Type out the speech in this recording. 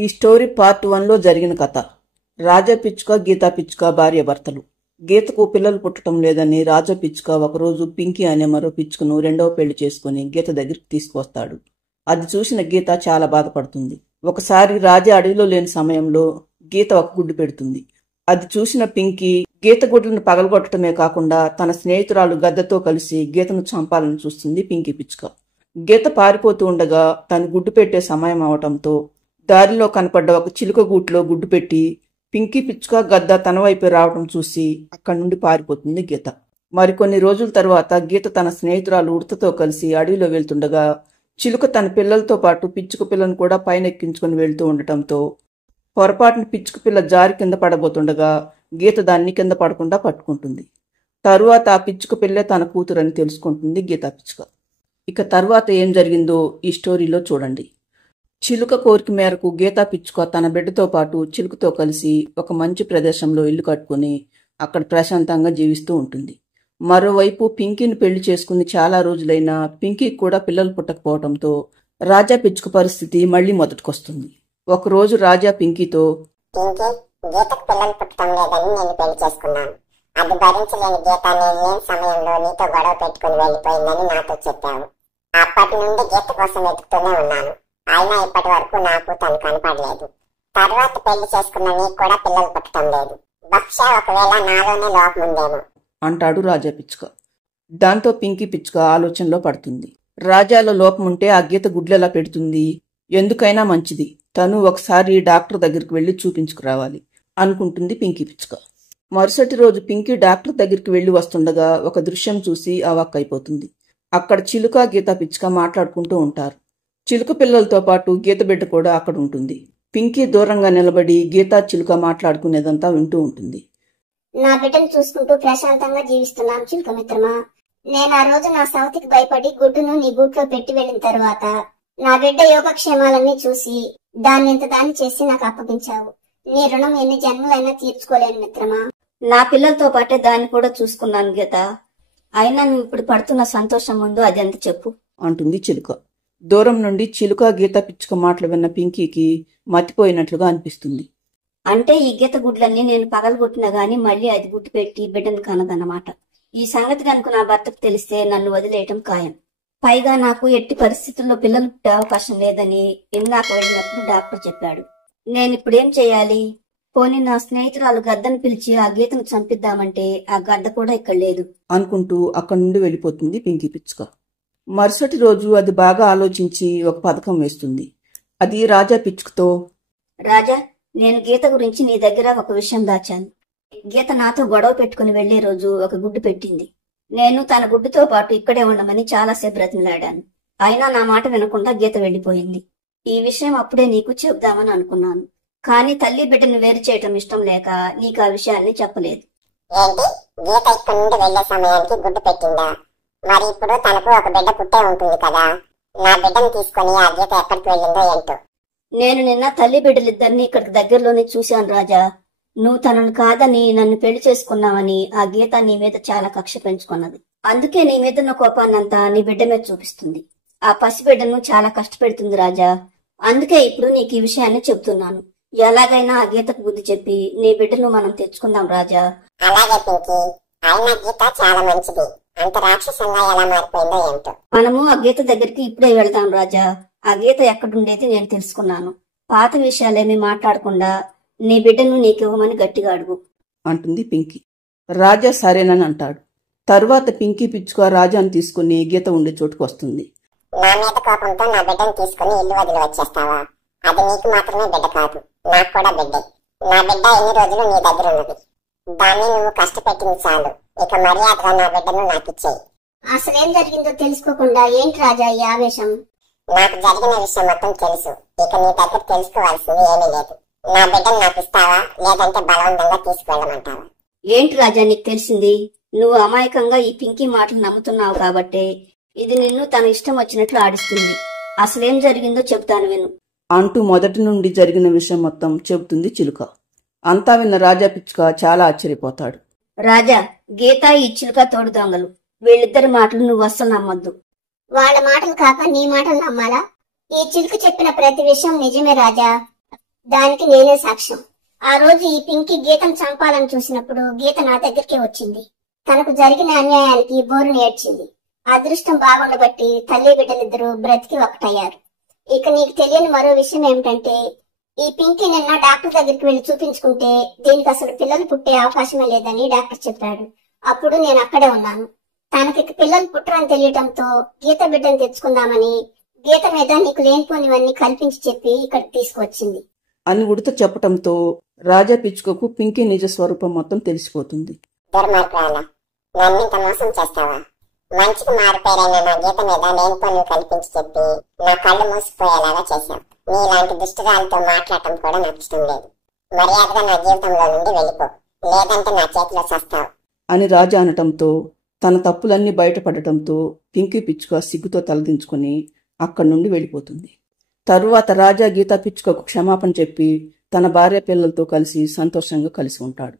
ఈ story part 1లో జరిగిన కథ. రాజా పిచ్చుక, గీతా పిచ్చుక భార్యాభర్తలు. గీతకు పిల్లలు పుట్టడం లేదని రాజా పిచ్చుక ఒకరోజు పింకీ అనే మరో పిచ్చుకను రెండవ పెళ్లి చేసుకుని గీత దగ్గరికి తీసుకువస్తాడు. అది చూసిన గీత చాలా బాధపడుతుంది. ఒకసారి రాజా అడవిలో లేని సమయంలో గీత ఒక గుడ్డు పెడుతుంది. అది చూసిన పింకీ గీత గుడ్లను పగలగొట్టడమే కాకుండా తన స్నేహితురాలు గద్దతో కలిసి గీతను చంపాలని చూస్తుంది. పింకీ పిచ్చుక గీత పారిపోతూ ఉండగా తను గుడ్డు పెట్టే సమయం అవటంతో దారిలో కనపడ్డ ఒక చిలుక గూట్లో గుడ్డు పెట్టి పింకీ పిచ్చుక గద్ద తన వైపు రావడం చూసి అక్కడి నుండి పారిపోతుంది గీత. మరికొన్ని రోజుల తర్వాత గీత తన స్నేహితురాలు ఉడతతో కలిసి అడవిలో వెళ్తుండగా చిలుక తన పిల్లలతో పాటు పిచ్చుక పిల్లను కూడా పైన ఎక్కించుకుని వెళ్తూ ఉండటంతో పొరపాటున పిచ్చుక పిల్ల జారి కింద పడబోతుండగా గీత దాన్ని కింద పడకుండా పట్టుకుంటుంది. తరువాత ఆ పిచ్చుక పిల్లే తన కూతురని తెలుసుకుంటుంది గీతా పిచ్చుక. ఇక తర్వాత ఏం జరిగిందో ఈ స్టోరీలో చూడండి. చిలుక కోరిక మేరకు గీతా పిచ్చుక తన బిడ్డతో పాటు చిలుకతో కలిసి ఒక మంచి ప్రదేశంలో ఇల్లు కట్టుకుని అక్కడ ప్రశాంతంగా జీవిస్తూ ఉంటుంది. మరోవైపు పింకీని పెళ్లి చేసుకుని చాలా రోజులైనా పింకీకి కూడా పిల్లలు పుట్టకపోవడంతో రాజా పిచ్చుక పరిస్థితి మళ్లీ మొదటికొస్తుంది. ఒకరోజు రాజా పింకీతో, పింకీ, గీతకు పిల్లలు పుట్టడం లేదని నేను పెళ్లి చేసుకున్నాను. అది భరించలేని గీత నేను లేని సమయంలో నీతో గొడవ పెట్టుకుని వెళ్ళిపోయిందని నాతో చెప్పావు. అప్పటి నుండి గీత కోసం వెతుకుతూనే ఉన్నాను. అయినా ఇప్పటి వరకు నాకు తను కనపడలేదు. తర్వాత పెళ్లి చేసుకున్న నీకు కూడా పిల్లలు పుట్టడం లేదు. బహుశా ఒకవేళ నాలోనే లోపం ఉందేమో అంటాడు రాజా పిచ్చుక. దాంతో పింకీ పిచ్చుక ఆలోచనలో పడుతుంది. రాజాలో లోపం ఉంటే ఆ గీత గుడ్లెలా పెడుతుంది? ఎందుకైనా మంచిది, తను ఒకసారి డాక్టర్ దగ్గరికి వెళ్లి చూపించుకురావాలి అనుకుంటుంది పింకీ పిచ్చుక. మరుసటి రోజు పింకీ డాక్టర్ దగ్గరికి వెళ్లి వస్తుండగా ఒక దృశ్యం చూసి అవాక్కైపోతుంది. అక్కడ చిలుక, గీతా పిచ్చుక మాట్లాడుకుంటూ ఉంటారు. చిలుక పిల్లలతో పాటు గీత బిడ్డ కూడా అక్కడ ఉంటుంది. పింకీ దూరంగా నిలబడి గీతా, చిలుక మాట్లాడుకునేదంతా వింటూ ఉంటుంది. నా బిడ్డను చూసుకుంటూ ప్రశాంతంగా జీవిస్తున్నాం చిలుక మిత్రమా. నేను ఆ రోజు నా సవతికి భయపడి గుడ్డును నీ గూట్లో పెట్టి వెళ్లిన తర్వాత నా బిడ్డ యోగక్షేమాలన్నీ చూసి దాన్ని చేసి నాకు అప్పగించావు. నీ రుణం ఎన్ని జన్మలైనా తీర్చుకోలేను మిత్రమా. నా పిల్లలతో పాటే దాన్ని కూడా చూసుకున్నాను గీత. అయినా నువ్వు ఇప్పుడు పడుతున్న సంతోషం ముందు అది ఎంత చెప్పు అంటుంది చిలుక. దూరం నుండి చిలుక, గీత పిచ్చుక మాటలు విన్న పింకీకి మతిపోయినట్లుగా అనిపిస్తుంది. అంటే ఈ గీత గుడ్లన్నీ నేను పగలగొట్టినా గాని మళ్ళీ అది గుడ్డు పెట్టి బిడ్డను కనదన్నమాట. ఈ సంగతి కనుక నా భర్తకు తెలిస్తే నన్ను వదిలేయటం ఖాయం. పైగా నాకు ఎట్టి పరిస్థితుల్లో పిల్లలు పుట్టే అవకాశం లేదని ఇందాక వెళ్ళినప్పుడు డాక్టర్ చెప్పాడు. నేనిప్పుడేం చెయ్యాలి? పోనీ నా స్నేహితురాలు గద్దను పిలిచి ఆ గీతను చంపిద్దామంటే ఆ గద్ద కూడా ఇక్కడ లేదు అనుకుంటూ అక్కడి నుండి వెళ్ళిపోతుంది పింకీ పిచ్చుక. మరుసటి రోజు అది బాగా ఆలోచించి ఒక పథకం వేస్తుంది. అది రాజా పిచ్చుకతో, రాజా, నేను గీత గురించి నీ దగ్గర ఒక విషయం దాచాను. గీత నాతో గొడవ పెట్టుకుని వెళ్లే రోజు ఒక గుడ్డు పెట్టింది. నేను తన గుడ్డుతో పాటు ఇక్కడే ఉండమని చాలాసేపు బ్రతిమలాడాను. అయినా నా మాట వినకుండా గీత వెళ్లిపోయింది. ఈ విషయం అప్పుడే నీకు చెబుదామని అనుకున్నాను. కానీ తల్లి బిడ్డను వేరు చేయటం ఇష్టం లేక నీకు ఆ విషయాన్ని చెప్పలేదు. ఏంటి, గీత ఇక్కడి నుండి వెళ్లే సమయానికి గుడ్డు పెట్టిందా? మరి ఇప్పుడు తనకు ఒక బిడ్డ పుట్టే ఉంటుంది కదా. నా బిడ్డను తీసుకుని ఆ గీత ఎక్కడికి వెళ్ళిందో ఏంటో. నేను నిన్న తల్లి బిడ్డలిద్దరిని ఇక్కడికి దగ్గరలోనే చూశాను రాజా. నువ్వు తనను కాదని నన్ను పెళ్లి చేసుకున్నావని ఆ గీత నీ మీద చాలా కక్ష పెంచుకున్నది. అందుకే నీ మీద ఉన్న కోపాన్నంతా నీ బిడ్డ మీద చూపిస్తుంది. ఆ పసిబిడ్డను చాలా కష్టపెడుతుంది రాజా. అందుకే ఇప్పుడు నీకు ఈ విషయాన్ని చెబుతున్నాను. ఎలాగైనా ఆ గీతకు బుద్ధి చెప్పి నీ బిడ్డను మనం తెచ్చుకుందాం రాజా. అలాగే పింకీ, అయినా గీత చాలా మంచిది. అంత రాక్షసంగా ఎలా మారిపోయిందో ఏంటో. మనము ఆ గీత దగ్గరికి ఇప్పుడే వెళ్దాం రాజా. ఆ గీత ఎక్కడుండేది నేను తెలుసుకున్నాను. పాత విషయాలేమీ మాట్లాడకుండా నీ బిడ్డను నీకివ్వమని గట్టిగా అడుగు అంటుంది పింకీ. రాజా సరేనని అంటాడు. తరువాత పింకీ పిచ్చుక రాజాను తీసుకుని గీత ఉండే చోటుకు వస్తుంది. నా మీద కోపంతో నా బిడ్డను తీసుకుని ఇల్లు వదిలి వచ్చేస్తావా? అది నీకు మాత్రమే బిడ్డ కాదు, నాకు కూడా బిడ్డే. నా బిడ్డ ఎన్ని రోజులు నీ దగ్గర ఉన్నది. దాన్ని నువ్వు కష్టపెట్టింది చాలు. ఇక మర్యాదగా నా బిడ్డను నాకు ఇచ్చేయి. అసలేం జరిగిందో తెలుసుకోకుండా ఏంటి రాజా ఈ ఆవేశం? నాకు జరిగిన విషయం మొత్తం తెలుసు. ఇక నీ దగ్గర తెలుసుకోవాల్సింది ఏమీ లేదు. నా బిడ్డను నాకు ఇస్తావా, లేదంటే బలవంతంగా తీసుకువెళ్ళమంటావా? ఏంటి రాజా నీకు తెలిసింది? నువ్వు అమాయకంగా ఈ పింకీ మాటలు నమ్ముతున్నావు కాబట్టే ఇది నిన్ను తన ఇష్టం వచ్చినట్లు ఆడిస్తుంది. అసలేం జరిగిందో చెప్తాను విను అంటూ మొదటి నుండి జరిగిన విషయం మొత్తం చెబుతుంది చిలుక. అంతా విన్న రాజా పిచ్చుక చాలా ఆశ్చర్యపోతాడు. రాజా, గీత ఈ చిలుక తోడు దొంగలు. వీళ్ళిద్దరి మాటలు నువ్వు అస్సలు నమ్మొద్దు. వాళ్ళ మాటలు కాక నీ మాటలు నమ్మాలా? ఈ చిలుక చెప్పిన ప్రతి విషయం నిజమే రాజా. దానికి నేనే సాక్ష్యం. ఆ రోజు ఈ పింకీ గీతను చంపాలని చూసినప్పుడు గీత నా దగ్గరికి వచ్చింది. తనకు జరిగిన అన్యాయానికి బోరుని ఏడ్చింది. అదృష్టం బాగుండబట్టి తల్లి బిడ్డలిద్దరూ బ్రతికి ఒకటయ్యారు. ఇక నీకు తెలియని మరో విషయం ఏమిటంటే, ఈ పింకీ నిన్న డాక్టర్ దగ్గరికి వెళ్లి చూపించుకుంటే దీనికి అసలు పిల్లలు పుట్టే అవకాశమే లేదని డాక్టర్ చెప్పాడు. అప్పుడు నేను అక్కడే ఉన్నాను. తనకి పిల్లలు పుట్టరని తెలియటంతో గీత బిడ్డను తెచ్చుకుందామని గీత మీద నీకు లేనిపోనివన్నీ కల్పించి చెప్పి ఇక్కడికి తీసుకువచ్చింది అని ఉడత చెప్పటంతో రాజా పిచ్చుకకు పింకీ నిజ స్వరూపం మొత్తం తెలిసిపోతుంది. దుర్మార్గురాలా, నన్ను ఇంత మోసం చేస్తావా? మంచికి మారిపోయిన నా గీత మీద లేనిపోని కల్పించి చెప్పి నా కళ్ళు మూసిపోయేలాగా చేశావు. నీలాంటి దుష్టురాలతో మాట్లాడటం కూడా నాకు ఇష్టం లేదు. మర్యాదగా నా జీవితంలో నుండి వెళ్ళిపో, లేదంటే నా చేతిలో చస్తావు అని రాజా అనటంతో తన తప్పులన్నీ బయటపడటంతో పింకీ పిచ్చుక సిగ్గుతో తలదించుకుని అక్కడి నుండి వెళ్ళిపోతుంది. తరువాత రాజా గీతా పిచ్చుకకు క్షమాపణ చెప్పి తన భార్య పిల్లలతో కలిసి సంతోషంగా కలిసి ఉంటాడు.